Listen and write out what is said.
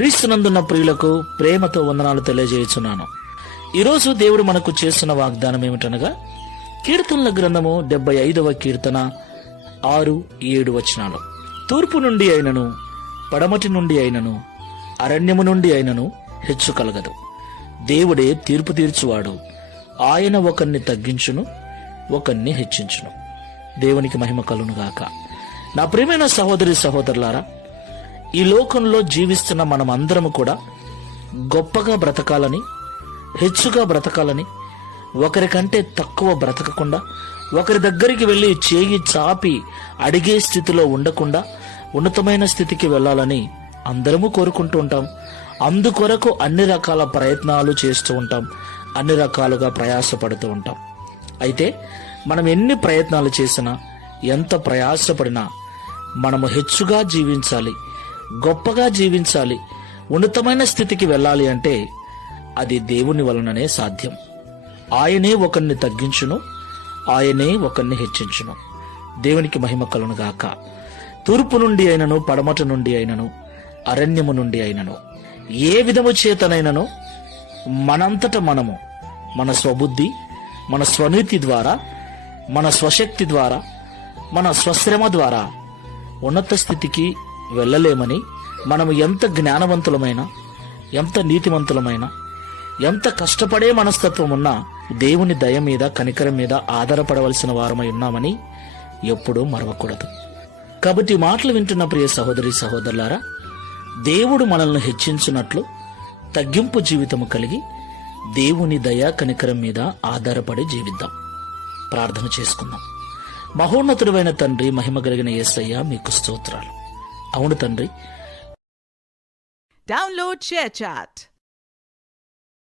క్రీస్తునందున్న ప్రియులకు ప్రేమతో వందనాలు తెలియజేయుచున్నాను. ఈరోజు దేవుడు మనకు చేస్తున్న వాగ్దానం ఏమిటనగా, కీర్తనల గ్రంథము 75వ కీర్తన 6-7 వచనాలు. తూర్పు నుండి అయినను, పడమటి నుండి అయినను, అరణ్యము నుండి అయినను హెచ్చు కలగదు. దేవుడే తీర్పు తీర్చువాడు. ఆయన ఒకరిని తగ్గించును, ఒకరిని హెచ్చించును. దేవునికి మహిమ కలుగునుగాక. నా ప్రియమైన సహోదరి సహోదరులారా, ఈ లోకంలో జీవిస్తున్న మనం అందరము కూడా గొప్పగా బ్రతకాలని, హెచ్చుగా బ్రతకాలని, ఒకరికంటే తక్కువ బ్రతకకుండా, ఒకరి దగ్గరికి వెళ్ళి చేయి చాపి అడిగే స్థితిలో ఉండకుండా ఉన్నతమైన స్థితికి వెళ్ళాలని అందరము కోరుకుంటూ ఉంటాం. అందుకొరకు అన్ని రకాల ప్రయత్నాలు చేస్తూ ఉంటాం, అన్ని రకాలుగా ప్రయాసపడుతూ ఉంటాం. అయితే మనం ఎన్ని ప్రయత్నాలు చేసినా, ఎంత ప్రయాసపడినా మనము హెచ్చుగా జీవించాలి, గొప్పగా జీవించాలి, ఉన్నతమైన స్థితికి వెళ్ళాలి అంటే అది దేవుని వలననే సాధ్యం. ఆయనే ఒకరిని తగ్గించును, ఆయనే ఒకరిని హెచ్చించును. దేవునికి మహిమ కలుగునుగాక. తూర్పు నుండి అయినను, పడమటి నుండి అయినను, అరణ్యము నుండి అయినను, ఏ విధము చేతనైనను మనంతట మనము మన స్వబుద్ధి, మన స్వనీతి ద్వారా, మన స్వశక్తి ద్వారా, మన స్వశ్రమ ద్వారా ఉన్నత స్థితికి వెళ్ళలేమని, మనము ఎంత జ్ఞానవంతులమైనా, ఎంత నీతిమంతులమైనా, ఎంత కష్టపడే మనస్తత్వం ఉన్నా దేవుని దయ మీద, కనికరం మీద ఆధారపడవలసిన వారమై ఉన్నామని ఎప్పుడూ మరవకూడదు. కాబట్టి మాటలు వింటున్న ప్రియ సహోదరి సహోదరులారా, దేవుడు మనల్ని హెచ్చించినట్లు తగ్గింపు జీవితము కలిగి దేవుని దయ కనికరం మీద ఆధారపడి జీవిద్దాం. ప్రార్థన చేసుకుందాం. మహోన్నతుడైన తండ్రి, మహిమ కలిగిన యేసయ్య, మీకు స్తోత్రాలు. అవును తండ్రి. Download ShareChat.